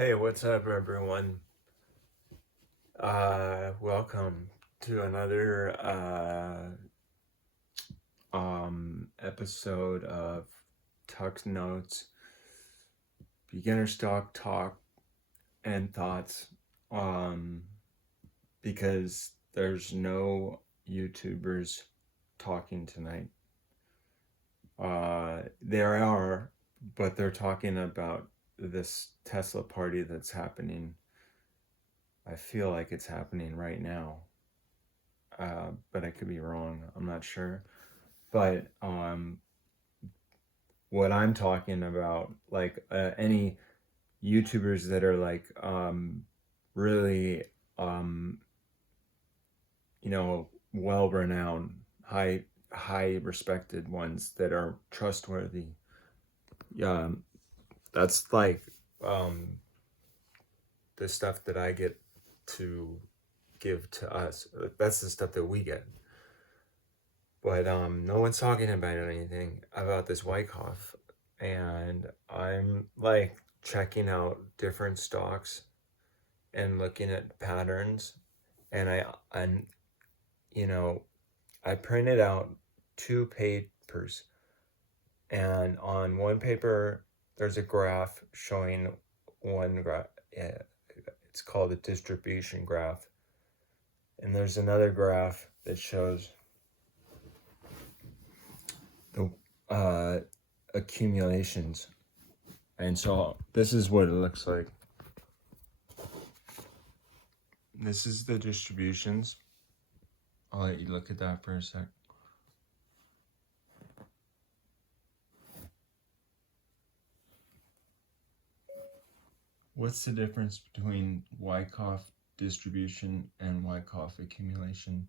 Hey, what's up, everyone? Welcome to another episode of Tuck's Notes, beginner stock talk and thoughts. Because there's no YouTubers talking tonight. There are, but they're talking about this Tesla party that's happening. I feel like it's happening right now, but I could be wrong. I'm not sure. But what I'm talking about, like any YouTubers that are like really, well-renowned, high respected ones that are trustworthy. That's like the stuff that I get to give to us. That's the stuff that we get. But no one's talking about anything about this Wyckoff, and I'm like checking out different stocks and looking at patterns, and I printed out 2 papers, and on one paper there's a graph showing one graph. It's called a distribution graph, and there's another graph that shows the accumulations. And so this is what it looks like. This is the distributions. I'll let you look at that for a sec. What's the difference between Wyckoff distribution and Wyckoff accumulation?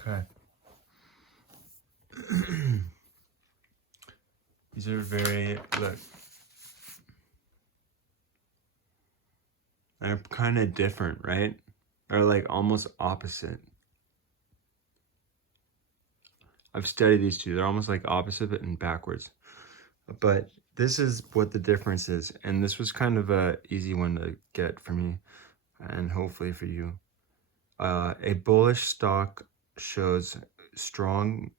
Okay. These are look, they're kind of different, right? They're like almost opposite. I've studied these two. They're almost like opposite and backwards. But this is what the difference is. And this was kind of a easy one to get for me and hopefully for you. A bullish stock shows strong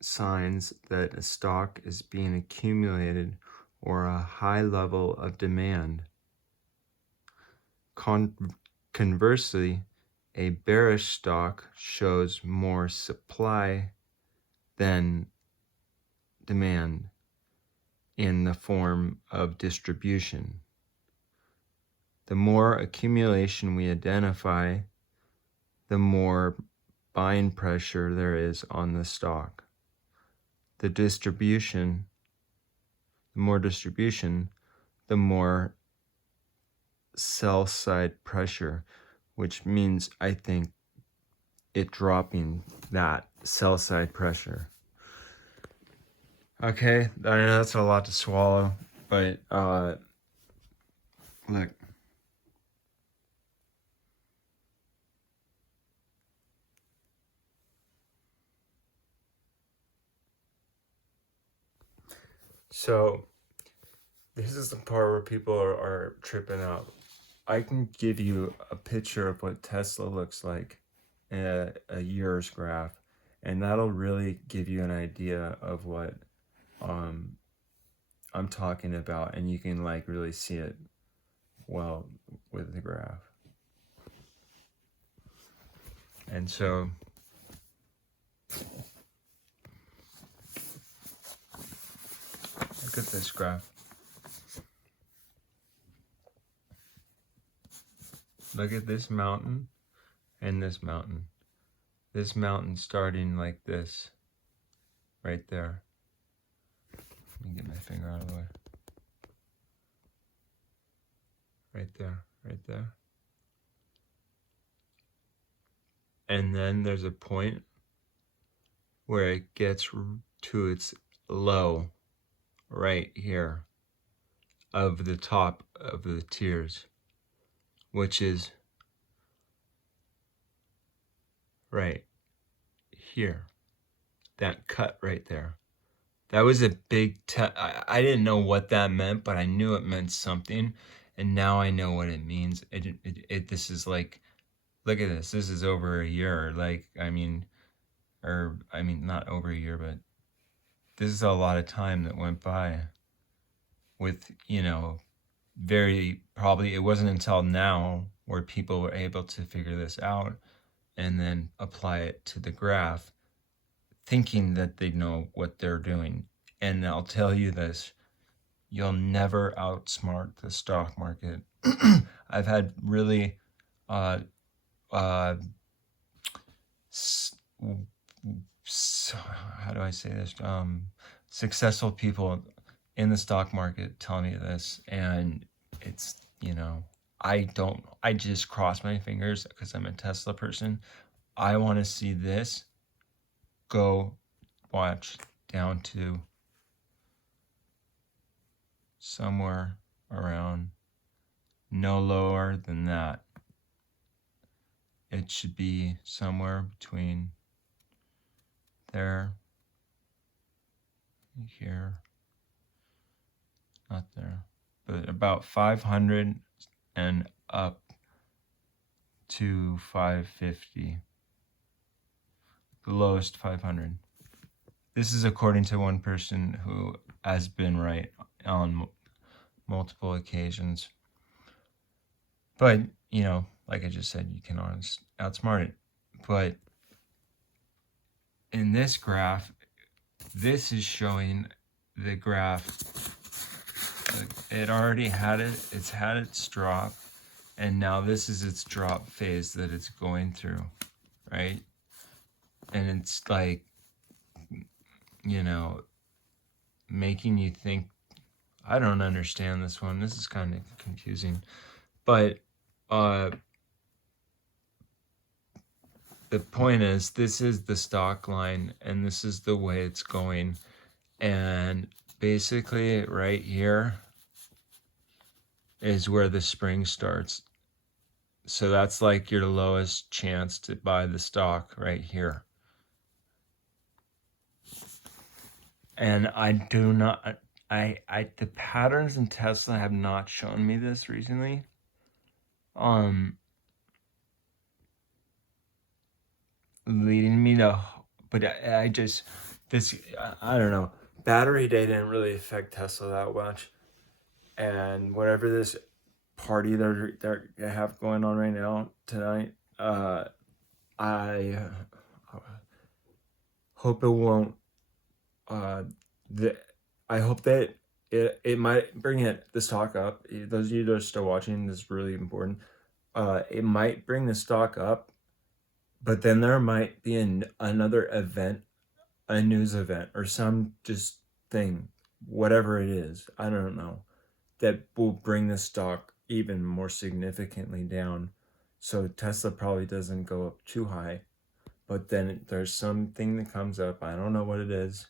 signs that a stock is being accumulated or a high level of demand. Conversely, a bearish stock shows more supply than demand in the form of distribution. The more accumulation we identify, the more buying pressure there is on the stock. The more distribution, the more sell side pressure, which means I think it dropping that sell side pressure. Okay, I know that's a lot to swallow, but look. So this is the part where people are tripping out. I can give you a picture of what Tesla looks like in a year's graph, and that'll really give you an idea of what I'm talking about, and you can like really see it well with the graph. And so look at this graph. Look at this mountain and this mountain. This mountain starting like this, right there. Let me get my finger out of the way. Right there, right there. And then there's a point where it gets to its low right here of the top of the tiers, which is right here, that cut right there. That was a big I didn't know what that meant, but I knew it meant something, and now I know what it means. This is like, look at this. This is over a year. Like, I mean, not over a year, but this is a lot of time that went by with, you know, probably it wasn't until now where people were able to figure this out and then apply it to the graph, thinking that they know what they're doing. And I'll tell you this, you'll never outsmart the stock market. I've had really how do I say this? Successful people in the stock market tell me this, and it's, you know, I just cross my fingers because I'm a Tesla person. I want to see this go, watch, down to somewhere around no lower than that. It should be somewhere between there, here, not there, but about 500 and up to 550. The lowest 500. This is according to one person who has been right on multiple occasions. But, you know, like I just said, you can always outsmart it. But in this graph, this is showing the graph. It already had it. It's had its drop. And now this is its drop phase that it's going through, right? And it's like, you know, making you think, I don't understand this one. This is kind of confusing. But the point is, this is the stock line, and this is the way it's going. And basically right here is where the spring starts. So that's like your lowest chance to buy the stock right here. And I do not, the patterns in Tesla have not shown me this recently. Leading me to, but I just, I don't know. Battery day didn't really affect Tesla that much. And whatever this party they have going on right now tonight, I hope it won't. I hope that it might bring the stock up. Those of you that are still watching, this is really important. It might bring the stock up, but then there might be another event, a news event, or some just thing, whatever it is, I don't know, that will bring the stock even more significantly down. So Tesla probably doesn't go up too high, but then there's something that comes up, I don't know what it is,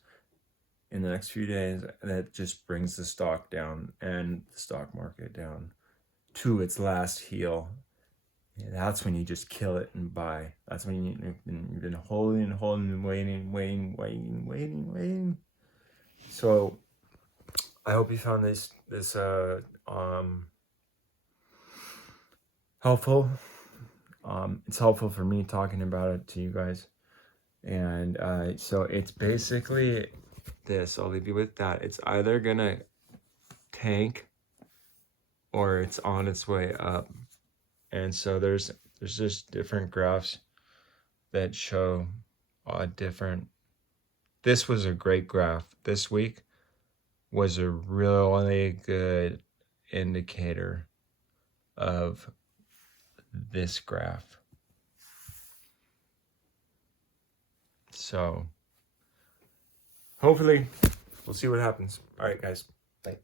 in the next few days that just brings the stock down and the stock market down to its last heel. Yeah, that's when you just kill it and buy. That's when you've been holding, waiting. So I hope you found this helpful. It's helpful for me talking about it to you guys. And so it's basically this. I'll leave you with that. It's either gonna tank or it's on its way up. And so there's just different graphs that show different. This was a great graph. This week was a really good indicator of this graph. So hopefully we'll see what happens. All right, guys. Bye.